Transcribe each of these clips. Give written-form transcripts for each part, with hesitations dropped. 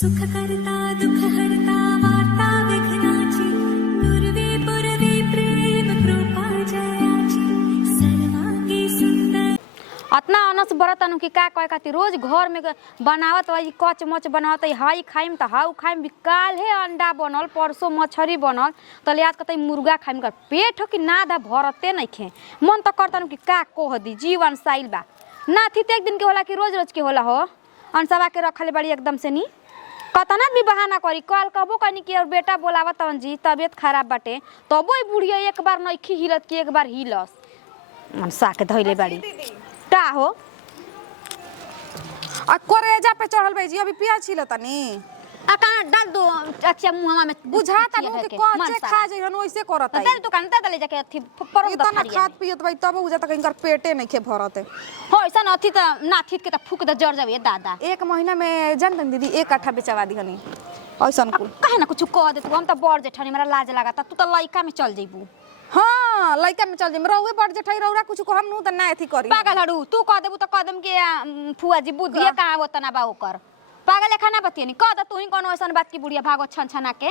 सुख करता दुख हरता वार्ता विघ्नाची दुर्वे पुरवे प्रेम कृपा जयाची सर्वांगी सुंदर। अतना अनस बरतनु कि का कहे खातिर रोज घर में बनावत वही कच मच बनावत हाई खाइम त हाउ खाइम काल है अंडा बनल परसों मछरी बनल तले आज कतई मुर्गा खाइम कर पेट हो कि नाधा भरते नहीं खे मन तो करतनु कि का कह दी जीवन साइल बा ना थी एक दिन के होला कि रोज रोज के होला हो अनसवा के रखले बड़ी एकदम से नी कतना भी बहाना करी कल कबो कनी कि और बेटा बोलावत तवन जी तबियत खराब बाटे तबो ई बुढ़िया एक बार नइखी हिलत कि एक बार हिलस अनसा के धइले बाड़ी का हो आ कोरेजा पे चढ़ल बे जी अभी पियाज छिल तनी आ कहां डाल दो अच्छा मुंहवा में बुझाता नु कि कोचे खा जइहन ओइसे करत है दे दुकान त दले जाके अथी परम द इतना खात पियत भाई तब बुझाता कि इनकर पेटे नहीं खे भरत है हो ऐसा नथी त नाथी के त फूक द जर जावे दादा एक महीना में जानतन दीदी एक कट्ठा बेचवा दिहनी ऐसन कुल काहे ना कुछ कह दे तू हम त बड़ जेठनी हमरा लाज लागता तू त लइका में चल जइबू हां लइका में चल जे रहुए बड़ जेठई रौरा कुछ को हम नु त ना एथी करी पागल हड़ू तू कह देबू त कदम के फुआ जी बुद्धिया कहां होतना बा ओकर पागल खाना बतियनी कह द तू ही कोनो ऐसन बात की बुढ़िया भागो छन छना के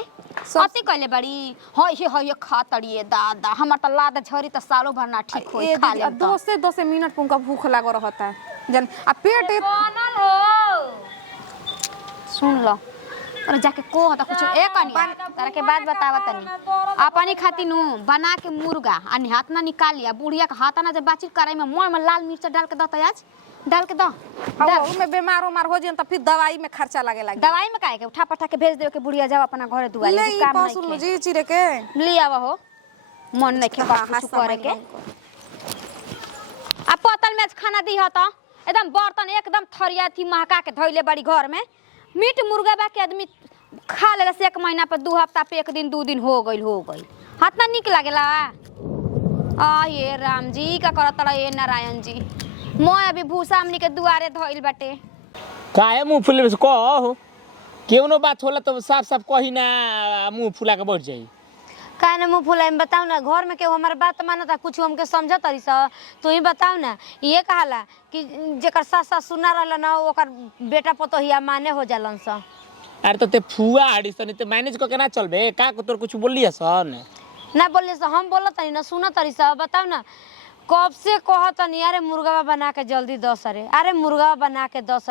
अति कहले बड़ी होय खा तड़िए दादा हमर त लाद झरी त सालो भर ना ठीक होई खा ले दो मिनट पुंका भूख लागो रहता है जन आ पेट बनल हो सुन लो अरे जाके को त कुछ एक कनी तारा के बात बतावा तनी अपनी खातिनु बना के मुर्गा आ हाथ ना निकाल लिया बुढ़िया के हाथ ना जब बातचीत करे में मोय में लाल मिर्च डाल के दत आज डाल के दो में बीमार उमार हो जन त फिर दवाई में खर्चा लागे लागे दवाई में काहे के उठा पठा के भेज देओ के बुढ़िया जाओ अपना घरे दुआ ले काम नहीं सुन जी चिरे के ले आवा हो मन नहीं के कुछ करे के आ पतल में खाना दी हत एकदम बर्तन एकदम थरिया थी महका के धइले बड़ी घर में मीट मुर्गा बा के आदमी खा लेला से एक महीना पर 2 हफ्ता पे एक दिन 2 दिन हो गइल हाथ ना निक लागेला आ ये राम जी का करत रहा ये नारायण जी मैं अभी भूसा हमनी के दुआरे धइल बाटे काहे मुंह फुले बस कहो केवनो बात होला तो साफ साफ कही ना मुंह फुला के बैठ जाई काहे ना मुंह फुलाए में बताओ ना घर में केहू हमार बात मानता कुछ हमके समझत तरी स तू ही बताओ ना ये कहाला कि जेकर सास सुना रहल ना ओकर बेटा पतोहिया माने हो जालन स अरे तो ते फुआ आड़ी सन ते मैनेज क के ना चलबे का को तोर कुछ बोलिया सन ना बोले स हम बोलत तनी ना सुनत तरी स बताओ ना कब से कहत नहीं अरे मुर्गा बना के जल्दी दस अरे मुर्गा बना के दस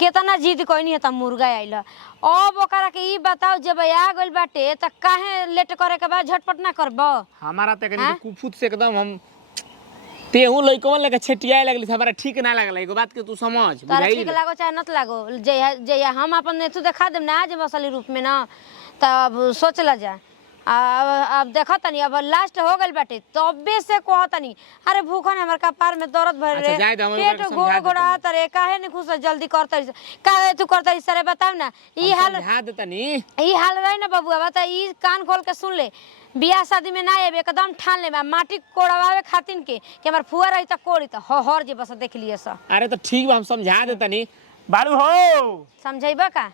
कितना जिद कोई नहीं है त मुर्गा आइल अब ओकरा के ई बताओ जब आ गइल बाटे त काहे लेट करे के बाद झटपट ना करबो हमारा ते कनी कुफुत से एकदम हम तेहू लइकवन लगे छटियाए लगली हमारा ठीक ना लागल एगो बात के तू समझ तारा ठीक लागो चाहे नत लागो जे हम अपन नेतु दिखा देम ना आज असली रूप में ना तब सोच ला जा अब देखा तनी अब लास्ट हो गइल बाटे तबे से कहतनी अरे भूखन हमर कपार में दर्द भर रे पेट गोड़ गोड़ा तरे काहे नहीं खुश जल्दी करतरी काहे तू करतरी सरे बताओ ना ई हाल समझा देतनी ई हाल रही ना बबुआ बता ई कान खोल के सुन ले बियाह शादी में ना आबे एकदम ठान ले माटी कोड़वावे खातिन के कि हमर फुआ रही त कोड़ी त हर जे बस देख लिए स अरे तो ठीक बा हम समझा देतनी बारू हो समझाइबा का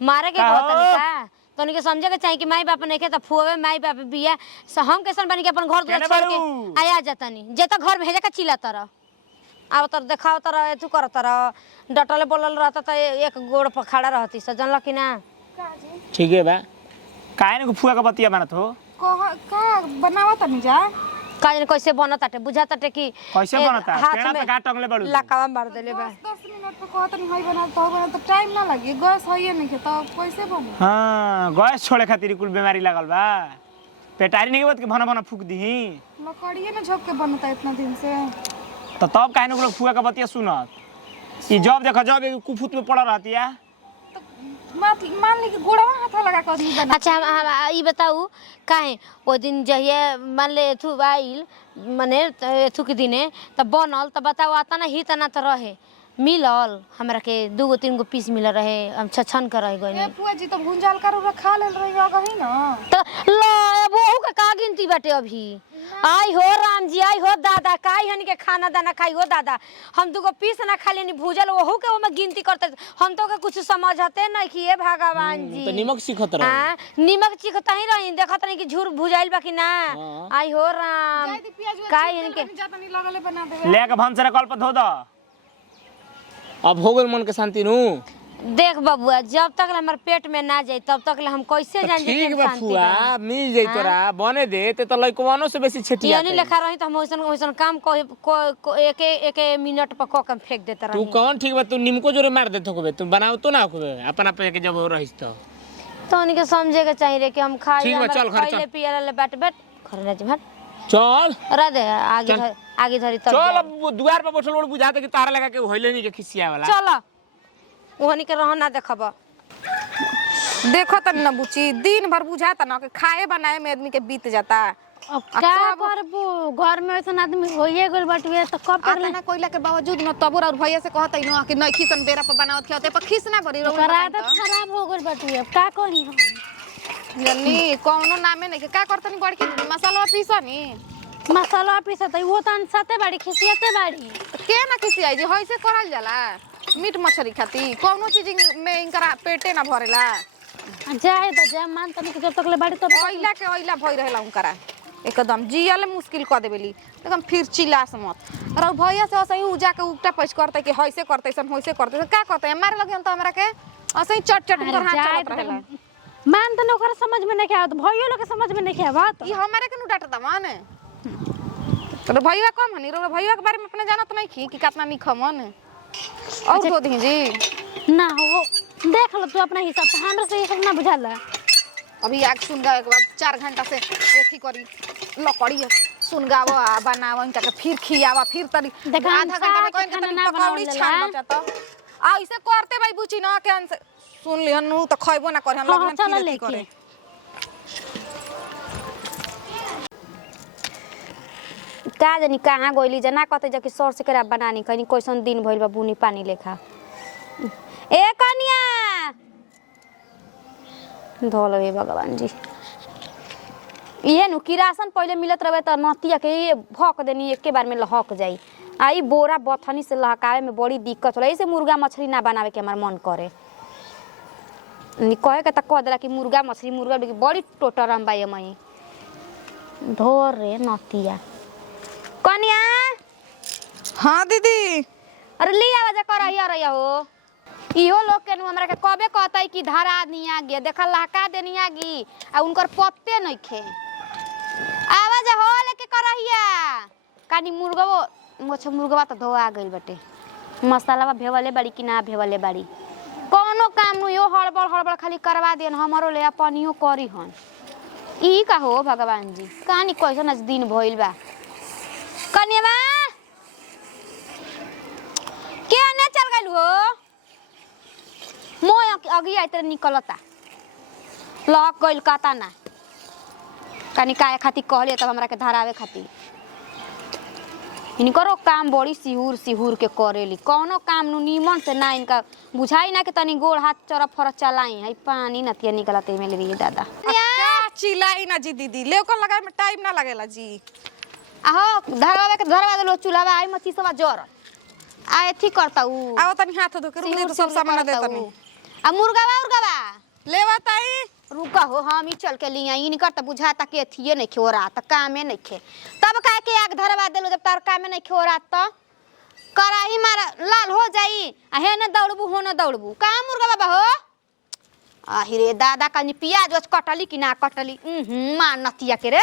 मारे के कहतनी का तोनी के समझे के चाहिए कि माई बाप नहीं के त फुआवे माई बाप बिया से हम कैसन बनी के अपन घर दुआर छोड़ के आया जातनी जे त घर भेजे का चिल्ला तर आव तर देखाव तर एथु कर तर डटले बोलल रहता त एक गोड़ पर खड़ा रहती स जानल कि ना ठीक है बा काहे ने फुआ का बतिया मानत हो का बनावा तनी जा काजन कैसे बनत आटे बुझात आटे कि कैसे बनता पेड़ा पे का टंगले बड़ू लकावा मार देले बा 10 मिनट पे कहतनी हई बना तो टाइम ना लगी गैस हइए नहीं के तो कैसे बने हां गैस छोड़े खातिर कुल बीमारी लागल बा पेटारी नहीं होत के भना भना फूक दही लकड़िए ना झोक के बनता इतना दिन से तो तब काहे ने फुआ का बतिया सुनत ई जब देखो जब कुफुत में पड़ा रहती है मान ली कि गोड़वा हाथ लगा के आदमी बना अच्छा हम ई बताऊ काहे ओ दिन जहिया मान ले एथु आइल माने एथु के दिने त बनल त बताओ आता ना ही तना त रहे मिलल हमरा के 2-3 गो पीस मिल रहे हम छछन कर रह गइनी ए फुआ जी तो भुंजाल कर खा ले रही गही ना त ल अब ओहू का का गिनती बाटे अभी आई हो राम जी आई हो दादा काई हनी के खाना दाना खाई हो दादा हम 2 गो पीस ना खा लेनी भूजल ओहू के ओमे गिनती करते हम तो के कुछ समझते नहीं कि ए भगवान जी तो निमक सीखत रहो हां निमक सीखता ही रही देखत नहीं कि झूर भुजाइल बा कि ना आई हो राम काई हनी के जातनी लगले बना देवे ले के भंसरा कल पर धो द अब हो गेल मन के शांति नु देख बबुआ, जब तक हमारे पेट में ना जाए तब तक हम कैसे जान जे ठीक कि बा शांति फुआ बानी। मिल जाई तोरा बने दे ते तो लइकवानो से बेसी छेटिया यानी लेखा रही तो हम वैसन वैसन काम को एक मिनट पर कम फेंक देते तू रही। कौन ठीक बा तू निमको जोरे मार दे थोकबे तू बनाओ तो ना होबे अपना पे के जब हो रहिस तो उनके समझे के चाहिए रे कि हम खाई ठीक बा, चल घर चल। खाइले पियले बैठ बैठ घर ना भाट चल रह दे आगे चल। आगे धरी तब चल जाए। अब वो दुआर पर बैठल बुझाते कि तारा लगा के होइले नहीं के खिसिया वाला चल ओहनी के रह ना देखब। देखो त न बुची दिन भर बुझाता ना कि खाए बनाए में आदमी के बीत जाता। अब का करबो, घर में ऐसा आदमी होइए गेल बटुए तो कब कर आता ना कोइला के बावजूद न तबोर और भैया से कहत न कि नहीं खिसन बेरा पर बनावत खियाते पर खिस ना भरी रोग ओकर आदत खराब हो गेल बटुए। अब का कही हम? जन्नी कौनो नामे नहीं के का करतनी बड़की मसाला पीसनी मसाला पीसत है वो तो साथे बाड़ी खिसियते बाड़ी। के ना किसी आई जे होइसे करल जाला मीट मछली खाती कौनो चीज में इनकरा पेटे ना भरेला। जाए तो जा मान तनी के जब तक ले बाड़ी तब ओइला के ओइला भई रहेला उनकरा एकदम जियल मुश्किल कर देबेली एकदम फिर चिल्लास मत और भैया से असही उजा के उल्टा पैस करते कि होइसे करते सन होइसे करते का करते मारे लगे तो हमरा के असही चट चट उनकर हाथ जाए चलत रहेला। मान तनी ओकरा समझ में नहीं आवत, भइयो लोग के समझ में नहीं आवत। ई हमारे के नु डांटता माने तो भैया कम हनी रो भैया के बारे में अपने जानत नहीं कि कितना निखमन और दो दी जी ना हो देख लो तू अपना हिसाब से, हमरा से ये सब ना बुझाला। अभी आग सुन गए के बाद 4 घंटा से एथी करी लकड़ी सुनगावो आ बनावो इनका के फिर खियावा फिर तरी देखा आधा घंटा में कोई खाना के ना पकौड़ी बनावल छान जाला। बचाता आ ऐसे करते भाई बुची ना के से सुन लिहन नु तो खइबो ना करहन हाँ, लगन चला फिर एथी लेके। करे। का जानी कहाँ गइली जना कहते जा कि सर से करा बनानी कहीं कैसन दिन भइल बा बुनी पानी लेखा। ए कनिया धोल हे भगवान जी। ये नु किरासन पहले मिलत रहे तो नतिया के ये भक देनी एक के बार में लहक जाई। आई बोरा बथनी से लहकावे में बड़ी दिक्कत होला। ऐसे मुर्गा मछली ना बनावे के हमार मन करे। नी कहे के त कह देला कि मुर्गा मछली मुर्गा बड़ी टोटरम बा मई धोर रे नतिया। कनिया हां दीदी अरे ली आवाज कर रही हो। इहो लोग के नु हमरा के कबे कहतै कि धरा निया गे देखल लहका देनिया गी आ उनकर पत्ते नहीं खे आवाज हो लेके करहिया कानी मुर्गवा मुर्गवा तो धोआ गइल बटे मसालावा भेवले बाड़ी कि ना भेवले बाड़ी कोनो काम नु यो हड़बड़ हड़बड़ खाली करवा देन हमरो ले अपनियो करी हन। ई का हो भगवान जी कानी कैसन आज दिन भइल बा। कन्यावा के ने चल गइल हो मोय अगी आइते निकलता लक गइल काता ना कानी काहे खाती कहले तब हमरा के धरावे खाती। इनकरो काम बड़ी सिहुर सिहुर के करेली कोनो काम नु नीमन से ना इनका बुझाई ना कि तनी गोड़ हाथ चरफ फरक चलाई है पानी नतिया निकलते में ले दादा। का चिल्लाई ना जी दीदी लेकर लगाए में टाइम ना लगेला जी। आहो धरवा देलो चूल्हा आई मच्छी सब जर आ एथी करता उ आओ तनी हाथ धो के रुक दे तो सब सामान दे तनी आ मुर्गावा लेवा ताई रुका हो हम ही चल के लिया इनकर त बुझाता के एथिए नहीं खोरा त कामे नहीं खे तब का के आग धरवा देलो जब तार कामे नहीं खोरा त कराही मार लाल हो जाई आ हे न दौड़बू हो न दौड़बू का मुर्गा बाबा हो आहिरे दादा का नि प्याज कटली कि ना कटली मान नतिया के रे